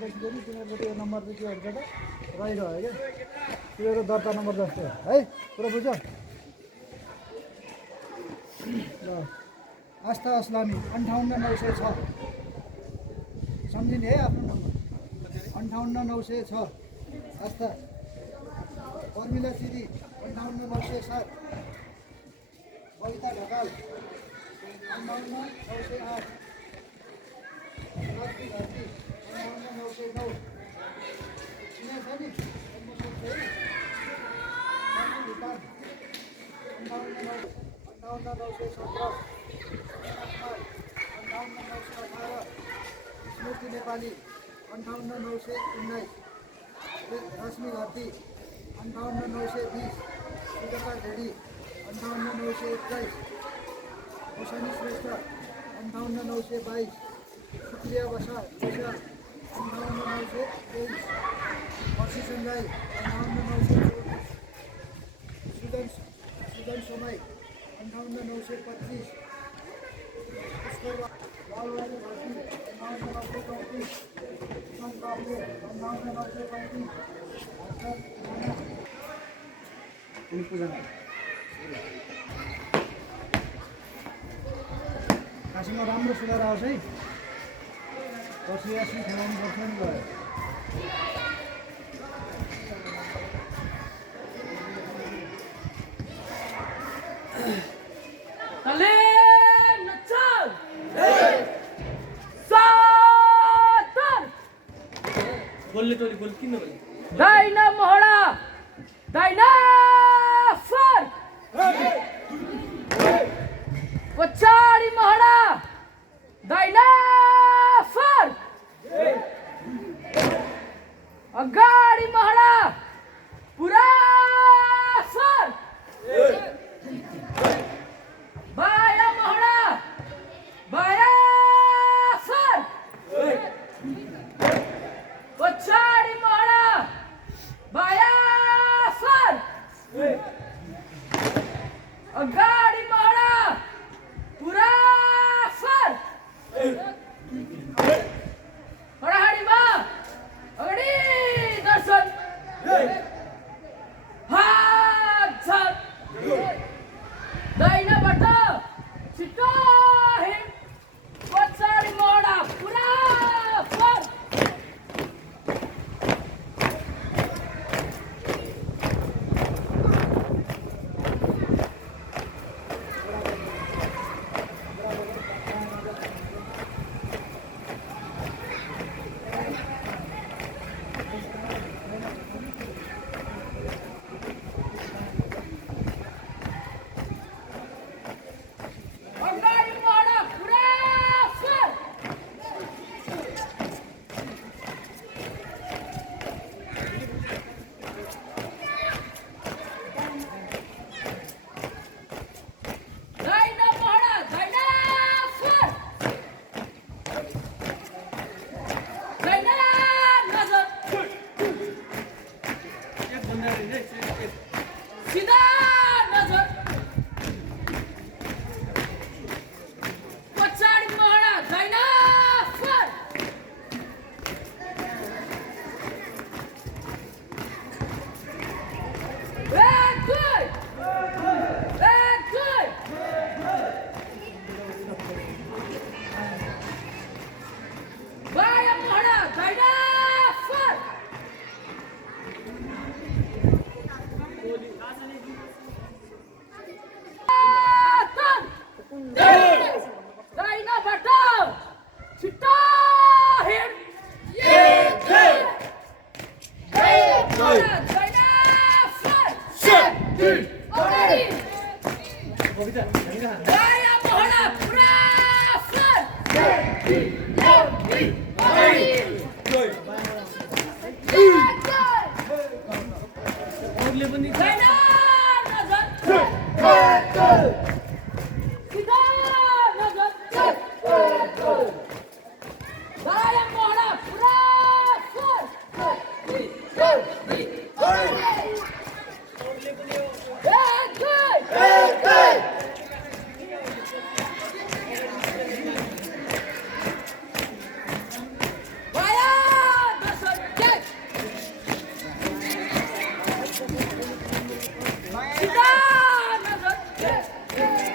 बसिसकेपछि तिमीहरूको त्यो नम्बर चाहिँ के भन्छ त रहिरह्यो क्या तिमीहरूको दर्ता नम्बर जस्तो है पुरा बुझ्यो ल आस्था अस्लामी 58906 सम्झिने है आफ्नो नम्बर 58906 आस्था पर्मिला सिरी 58907 बलिता ढकाल 58908 लक्ष्मी घरती 58909 चिना छ नि भुटान 58917 58918 स्मृति नेपाली 58919 रश्मि घरती 58920 सुजता घेडी 58921 भूषणी श्रेष्ठ 58922 सुप्रिया बसाल 58923 बक्सिसन राई 58924 सुजन समय 58925 पुष्कर लालवारी घरती 58934 किशन काब्ले 58935 काशीमा राम्रो सुधार आओस् है पछि यासी खेलाउनु पर्छ नि गयो बोलले टोली बोल किन बोले दाइना मोहडा दाइना सर पछाडि मोहडा दाइना सर अगाडि मोहडा पुरा सर बाया मोहडा बाया सर पछाडि मोहडा बाया सर अगाडि मोहडा पुरा सर हडाडीमा अगाडि दर्शन हात छात दाहिनाबाट छिटो हिँड पछाडि मोहडा पुरा सर सीधा नजर पछाडि मोहडा दाहिना सर एक दुई बाया मोहडा दाहिना सर दाहिनाबाट छिटो हिँड बाया मोहडा पुरा सर पनि दाहिना नजर सीधा नजर बाया मोहडा पुरा सर बाया Set!